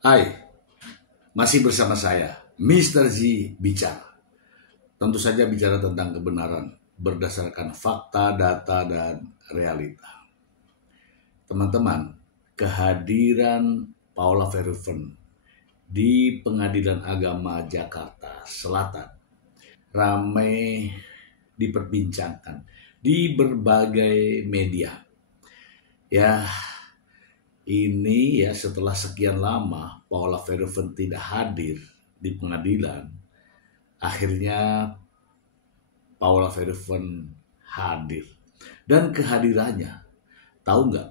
Hai, masih bersama saya, Mr. Z Bicara. Tentu saja bicara tentang kebenaran berdasarkan fakta, data, dan realita. Teman-teman, kehadiran Paula Verhoeven di Pengadilan Agama Jakarta Selatan ramai diperbincangkan di berbagai media. Ya, ini ya setelah sekian lama Paula Verhoeven tidak hadir di pengadilan, akhirnya Paula Verhoeven hadir. Dan kehadirannya, tahu nggak?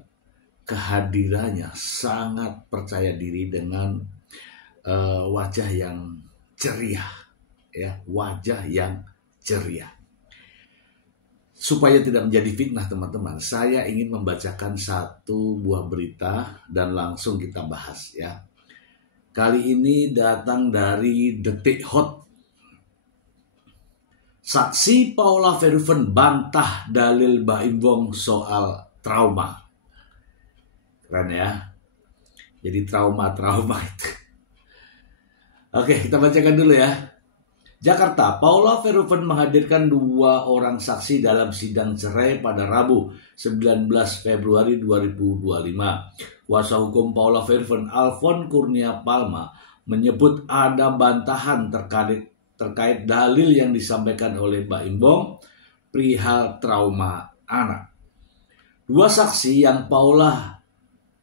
Kehadirannya sangat percaya diri dengan wajah yang ceria, ya, wajah yang ceria. Supaya tidak menjadi fitnah teman-teman, saya ingin membacakan satu buah berita dan langsung kita bahas ya. Kali ini datang dari Detik Hot. Saksi Paula Verhoeven bantah dalil Baim Wong soal trauma. Keren ya. Jadi trauma itu. Oke, kita bacakan dulu ya. Jakarta, Paula Verhoeven menghadirkan 2 orang saksi dalam sidang cerai pada Rabu 19 Februari 2025. Kuasa hukum Paula Verhoeven, Alfon Kurnia Palma, menyebut ada bantahan terkait dalil yang disampaikan oleh Baim Wong perihal trauma anak. 2 saksi yang Paula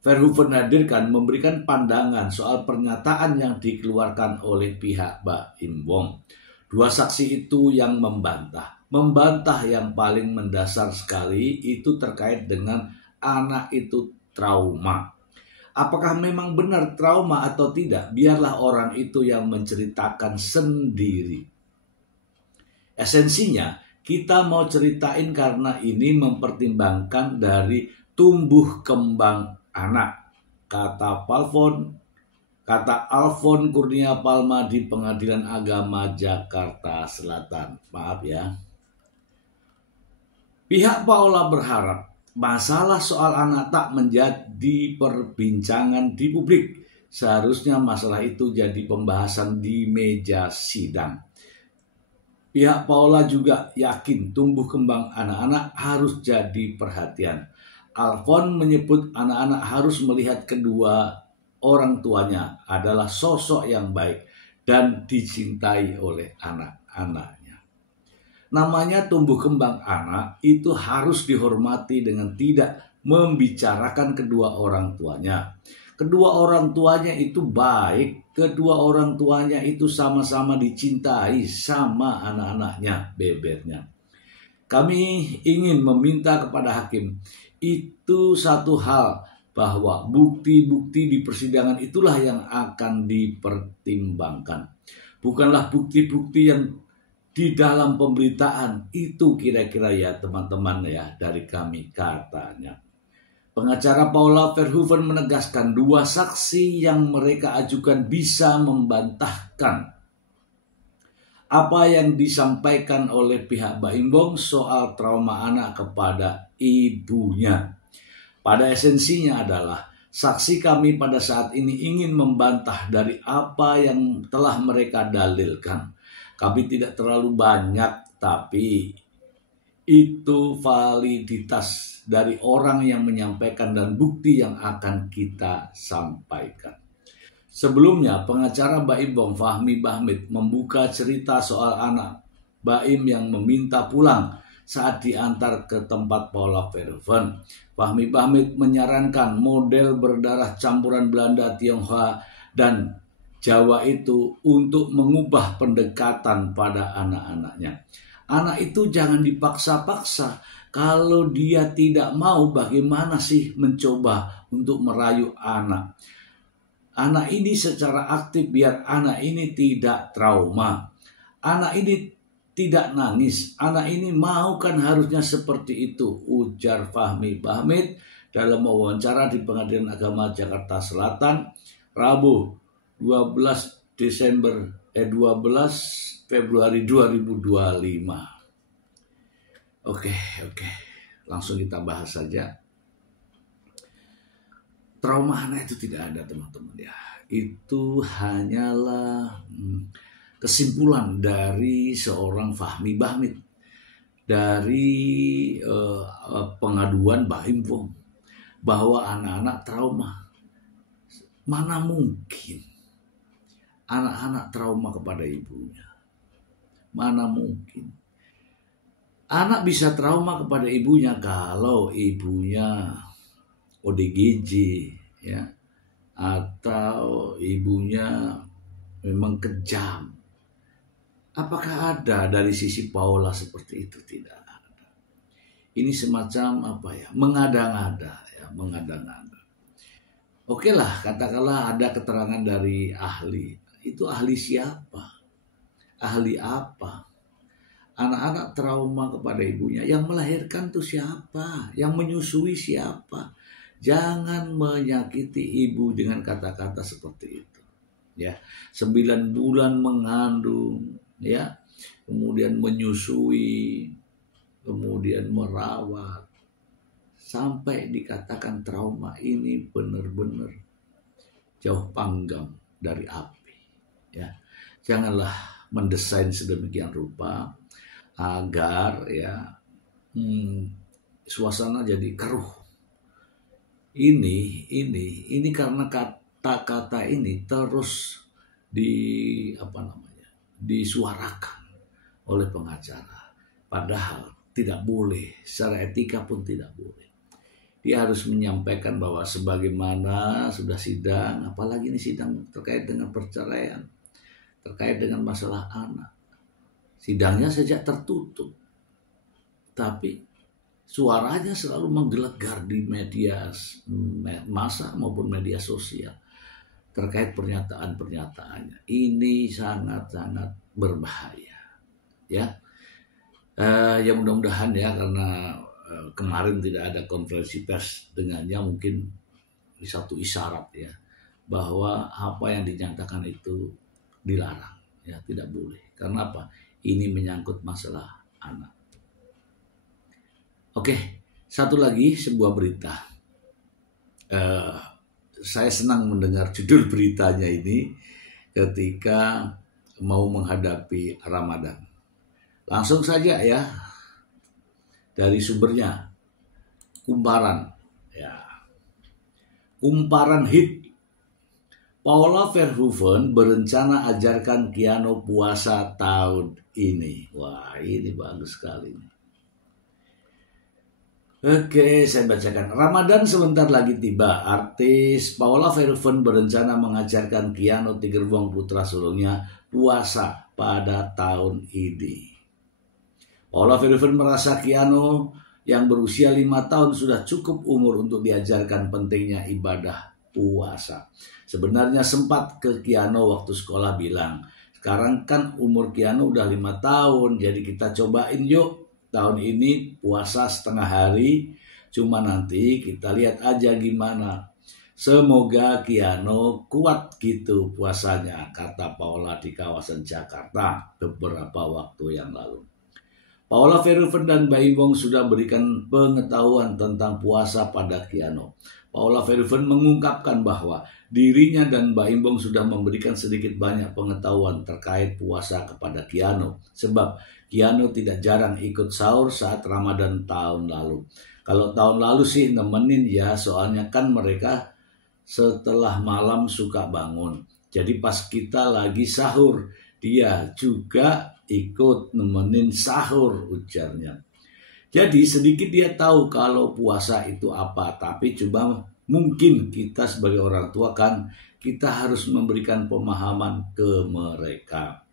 Verhoeven hadirkan memberikan pandangan soal pernyataan yang dikeluarkan oleh pihak Baim Wong. 2 saksi itu yang membantah yang paling mendasar sekali itu terkait dengan anak itu trauma. Apakah memang benar trauma atau tidak? Biarlah orang itu yang menceritakan sendiri. Esensinya, kita mau ceritain karena ini mempertimbangkan dari tumbuh kembang anak. Kata Alfon Kurnia Palma di Pengadilan Agama Jakarta Selatan. Maaf ya. Pihak Paula berharap masalah soal anak tak menjadi perbincangan di publik. Seharusnya masalah itu jadi pembahasan di meja sidang. Pihak Paula juga yakin tumbuh kembang anak-anak harus jadi perhatian. Alfon menyebut anak-anak harus melihat kedua orang tuanya adalah sosok yang baik dan dicintai oleh anak-anaknya. Namanya tumbuh kembang anak itu harus dihormati dengan tidak membicarakan kedua orang tuanya. Kedua orang tuanya itu baik, kedua orang tuanya itu sama-sama dicintai sama anak-anaknya, bebernya. Kami ingin meminta kepada hakim, itu satu hal bahwa bukti-bukti di persidangan itulah yang akan dipertimbangkan. Bukanlah bukti-bukti yang di dalam pemberitaan itu kira-kira ya teman-teman ya dari kami katanya. Pengacara Paula Verhoeven menegaskan 2 saksi yang mereka ajukan bisa membantahkan apa yang disampaikan oleh pihak Baim Wong soal trauma anak kepada ibunya. Pada esensinya adalah saksi kami pada saat ini ingin membantah dari apa yang telah mereka dalilkan. Kami tidak terlalu banyak, tapi itu validitas dari orang yang menyampaikan dan bukti yang akan kita sampaikan. Sebelumnya, pengacara Baim Wong Fahmi Bahmid membuka cerita soal anak Baim yang meminta pulang saat diantar ke tempat Paula Verhoeven. Fahmi Bahmid menyarankan model berdarah campuran Belanda, Tionghoa, dan Jawa itu untuk mengubah pendekatan pada anak-anaknya. Anak itu jangan dipaksa-paksa. Kalau dia tidak mau, bagaimana sih mencoba untuk merayu anak? Anak ini secara aktif biar anak ini tidak trauma. Anak ini tidak nangis. Anak ini mau kan harusnya seperti itu, ujar Fahmi Bahmid dalam wawancara di Pengadilan Agama Jakarta Selatan Rabu 12 Februari 2025. Oke. Langsung kita bahas saja. Trauma anak itu tidak ada teman-teman ya. itu hanyalah kesimpulan dari seorang Fahmi Bahmid dari pengaduan Baim Wong bahwa anak-anak trauma. Mana mungkin anak-anak trauma kepada ibunya? Mana mungkin? Anak bisa trauma kepada ibunya kalau ibunya ODGJ, ya, atau ibunya memang kejam. Apakah ada dari sisi Paula seperti itu? Tidak ada. Ini semacam mengada-ngada, ya, mengada-ngada. Oke lah, katakanlah ada keterangan dari ahli. Itu ahli siapa? Ahli apa? Anak-anak trauma kepada ibunya. Yang melahirkan tuh siapa? Yang menyusui siapa? Jangan menyakiti ibu dengan kata-kata seperti itu. Ya, 9 bulan mengandung, ya, kemudian menyusui, kemudian merawat, sampai dikatakan trauma. Ini benar-benar jauh panggang dari api. Ya, janganlah mendesain sedemikian rupa agar suasana jadi keruh. Ini karena kata-kata ini terus disuarakan oleh pengacara. Padahal tidak boleh, secara etika pun tidak boleh. Dia harus menyampaikan bahwa sebagaimana sudah sidang, apalagi ini sidang terkait dengan perceraian, terkait dengan masalah anak. Sidangnya sejak tertutup, tapi suaranya selalu menggelegar di media massa maupun media sosial terkait pernyataan-pernyataannya. Ini sangat-sangat berbahaya, ya. Ya mudah-mudahan ya, karena kemarin tidak ada konferensi pers dengannya, mungkin di satu isyarat ya bahwa apa yang dinyatakan itu dilarang, ya, tidak boleh. Karena apa? Ini menyangkut masalah anak. Oke, satu lagi sebuah berita. Saya senang mendengar judul beritanya ini ketika mau menghadapi Ramadan. Langsung saja ya, dari sumbernya, kumparan, ya, kumparan hit. Paula Verhoeven berencana ajarkan Keanu puasa tahun ini. Wah, ini bagus sekali. Oke, saya bacakan. Ramadan sebentar lagi tiba. Artis Paula Verhoeven berencana mengajarkan Keanu Tigerwong putra sulungnya puasa pada tahun ini. Paula Verhoeven merasa Keanu yang berusia 5 tahun sudah cukup umur untuk diajarkan pentingnya ibadah puasa. Sebenarnya sempat ke Keanu waktu sekolah bilang, sekarang kan umur Keanu udah 5 tahun, jadi kita cobain yuk. Tahun ini puasa setengah hari, cuma nanti kita lihat aja gimana. Semoga Keanu kuat gitu puasanya, kata Paula di kawasan Jakarta beberapa waktu yang lalu. Paula Verhoeven dan Baim Wong sudah berikan pengetahuan tentang puasa pada Keanu. Paula Verhoeven mengungkapkan bahwa dirinya dan Baim Wong sudah memberikan sedikit banyak pengetahuan terkait puasa kepada Keanu. Sebab Keanu tidak jarang ikut sahur saat Ramadan tahun lalu. Kalau tahun lalu sih nemenin ya, soalnya kan mereka setelah malam suka bangun. Jadi pas kita lagi sahur, dia juga ikut nemenin sahur, ujarnya. Jadi sedikit dia tahu kalau puasa itu apa, tapi coba mungkin kita sebagai orang tua kan kita harus memberikan pemahaman ke mereka.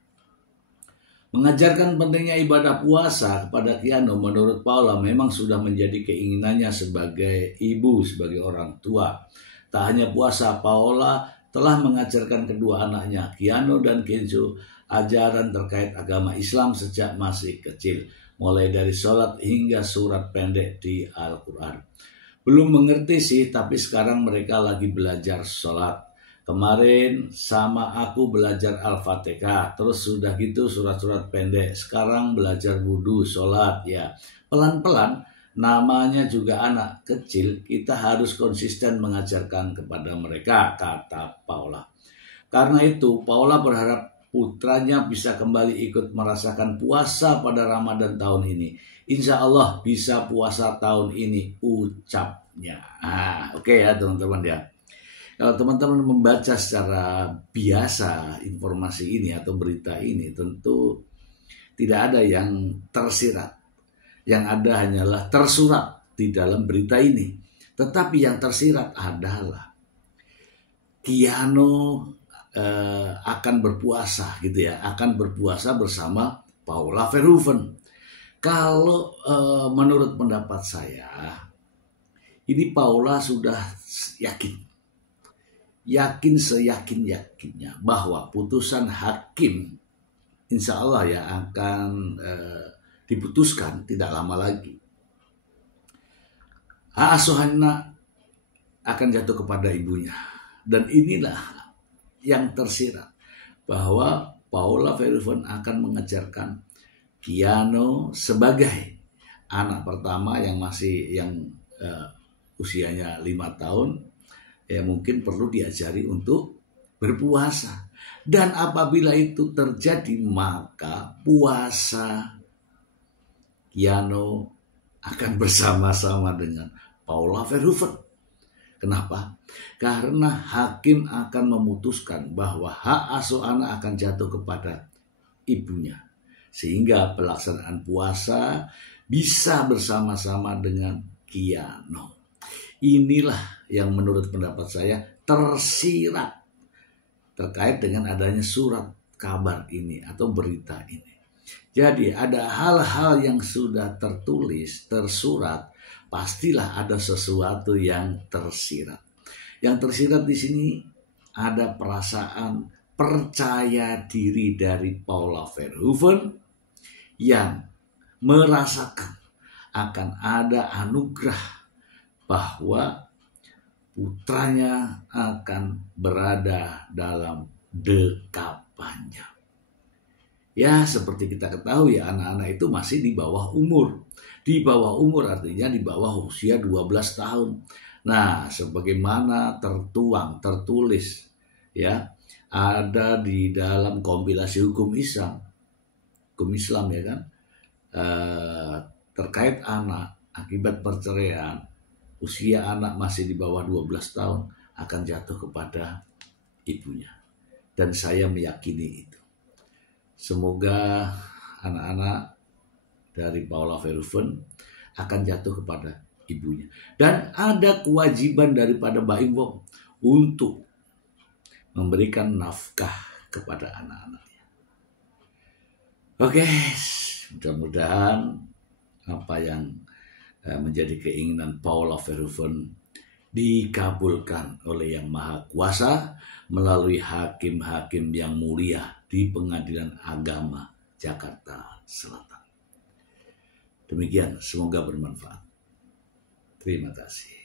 Mengajarkan pentingnya ibadah puasa kepada Keanu menurut Paula memang sudah menjadi keinginannya sebagai ibu, sebagai orang tua. Tak hanya puasa, Paula telah mengajarkan kedua anaknya, Keanu dan Kenzo, ajaran terkait agama Islam sejak masih kecil, mulai dari sholat hingga surat pendek di Al-Quran. Belum mengerti sih, tapi sekarang mereka lagi belajar sholat. Kemarin sama aku belajar Al-Fatihah, terus sudah gitu surat-surat pendek. Sekarang belajar wudhu, sholat, ya. Pelan-pelan, namanya juga anak kecil, kita harus konsisten mengajarkan kepada mereka, kata Paula. Karena itu, Paula berharap putranya bisa kembali ikut merasakan puasa pada Ramadan tahun ini. Insya Allah bisa puasa tahun ini, ucapnya. Oke ya teman-teman ya. Kalau teman-teman membaca secara biasa informasi ini atau berita ini, tentu tidak ada yang tersirat. Yang ada hanyalah tersurat di dalam berita ini. Tetapi yang tersirat adalah Keanu akan berpuasa gitu ya, akan berpuasa bersama Paula Verhoeven. Kalau menurut pendapat saya, ini Paula sudah yakin seyakin-yakinnya bahwa putusan hakim insya Allah ya akan diputuskan tidak lama lagi. Hak asuh anak akan jatuh kepada ibunya. Dan inilah yang tersirat bahwa Paula Verhoeven akan mengajarkan Keanu sebagai anak pertama yang usianya 5 tahun, ya mungkin perlu diajari untuk berpuasa. Dan apabila itu terjadi, maka puasa Keanu akan bersama-sama dengan Paula Verhoeven. Kenapa? Karena hakim akan memutuskan bahwa hak asuh anak akan jatuh kepada ibunya. Sehingga pelaksanaan puasa bisa bersama-sama dengan Keanu. Inilah yang menurut pendapat saya tersirat terkait dengan adanya surat kabar ini atau berita ini. Jadi ada hal-hal yang sudah tertulis, tersurat, pastilah ada sesuatu yang tersirat. Yang tersirat di sini ada perasaan percaya diri dari Paula Verhoeven yang merasakan akan ada anugerah bahwa putranya akan berada dalam dekapannya. Ya, seperti kita ketahui anak-anak itu masih di bawah umur. Di bawah umur artinya di bawah usia 12 tahun. Nah, sebagaimana tertulis ya, ada di dalam kompilasi hukum Islam ya kan, terkait anak akibat perceraian, usia anak masih di bawah 12 tahun akan jatuh kepada ibunya. Dan saya meyakini itu. Semoga anak-anak dari Paula Verhoeven akan jatuh kepada ibunya. Dan ada kewajiban daripada Baim Wong untuk memberikan nafkah kepada anak-anaknya. Oke, mudah-mudahan apa yang menjadi keinginan Paula Verhoeven dikabulkan oleh Yang Maha Kuasa melalui hakim-hakim yang mulia di Pengadilan Agama Jakarta Selatan. Demikian, semoga bermanfaat. Terima kasih.